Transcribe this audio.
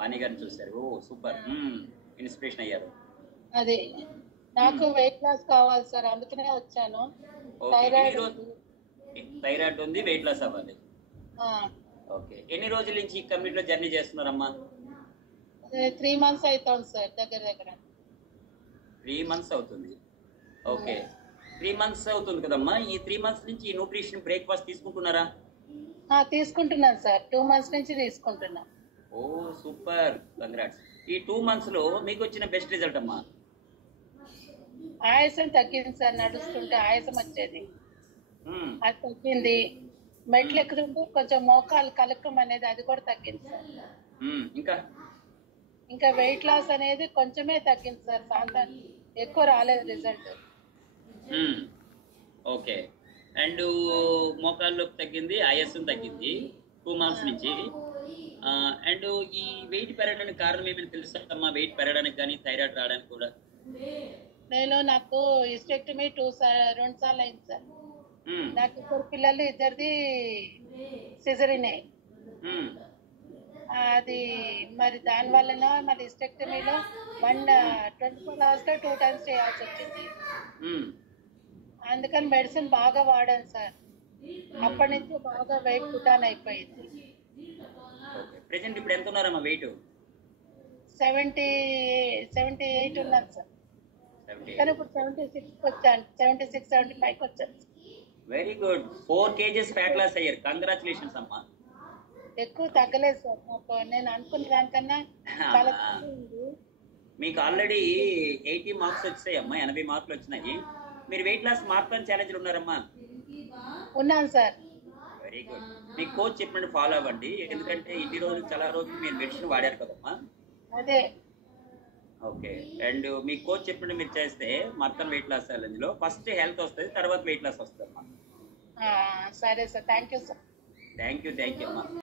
వాణి గారిని చూశారు. ఓ super. Inspiration అయ్యారు. అది నాకు వెయిట్ లాస్ కావాలి సార్, అందుకనే వచ్చాను. థైరాయిడ్ ఉంది, వెయిట్ లాస్ అవ్వాలి. ఓకే, ఎన్ని రోజుల నుంచి ఈ కమ్యూనిటీలో జర్నీ చేస్తున్నారమ్మా? 3 months అవుతుంది సార్, దగ్గర 3 months అవుతుంది. ఓకే, 3 months అవుతుంది కదమ్మా. ఈ 3 months నుంచి ఈ న్యూట్రిషన్ బ్రేక్ఫాస్ట్ తీసుకుంటున్నారా? తీసుకుంటున్నాను సార్, 2 months నుంచి తీసుకుంటున్నా. ఓ సూపర్, కంగ్రాట్స్. ఈ 2 months లో మీకు వచ్చిన బెస్ట్ రిజల్ట్ అమ్మా? ఆయాసం తగ్గింది సార్, నడుస్తుంటే ఆయాసం వచ్చేది, అది తగ్గింది. మెట్లు ఎక్కుతుంటే కొంచెం మోకాలు కలకం అనేది, అది కూడా తగ్గింది సార్. ఇంకా వెయిట్ లాస్ అనేది కొంచెమే తగ్గింది సార్, ఎక్కువ రాలేదు రిజల్ట్. ఓకే, అండ్ మోకాల్లో తగ్గింది, ఆయాసం తగ్గింది 2 months నుంచి. అండ్ ఈ వెయిట్ పెరగడానికి కారణం ఏమైనా తెలుసమ్మా? వెయిట్ పెరగడానికి కానీ థైరాయిడ్ రావడానికి కూడా? నాకు హిస్టెక్టమీ 2 సార్లు అయింది సార్. నాకు 2 పిల్లలు, ఇద్దరిది సిజరీనే. అది మరి దాని వలన మరి హిస్టెక్టమీలో 24 hours లో 2 times చేయాల్సి వచ్చింది. అందుకని మెడిసిన్ బాగా వాడాను సార్. అప్పటి నుంచి బాగా వెయిట్ పుటాన్ అయిపోయింది. ప్రెజెంట్ ఇప్పుడు ఎంత ఉన్నారమ్మా వెయిట్? 78 ఉన్నాను సార్. కానీ ఇప్పుడు 76 వచ్చాను, 76, 75 వచ్చాను. Very good. 4 kgs fat loss అయ్యారు. కంగ్రాచులేషన్స్ అమ్మా. ఎక్కువ తగ్గలేదు సార్, నాకు నేను అనుకున్న దానికన్నా చాలా తగ్గింది. మీకు ఆల్రెడీ 80 మార్క్స్ వచ్చాయి అమ్మా, 80 మార్కులు వచ్చినాయి. మీరు వెయిట్ లాస్ మార్పుని ఛాలెంజ్ ఉన్నారమ్మా? ఉన్నాను సార్. Very good. మీ కోచ్ చెప్పినట్టు ఫాలో అవ్వండి, ఎందుకంటే ఇన్ని రోజులు చాలా రోజులు మీరు మెడిసిన్ వాడారు కదమ్మా. అదే. ఓకే, అండ్ మీ కోచ్ చెప్పినట్టు మీరు చేస్తే మొత్తం వెయిట్ లాస్ ఛాలెంజ్ లో ఫస్ట్ హెల్త్ వస్తుంది, తర్వాత వెయిట్ లాస్ వస్తుంది అమ్మా. సరే sir, thank you sir. Thank you అమ్మా.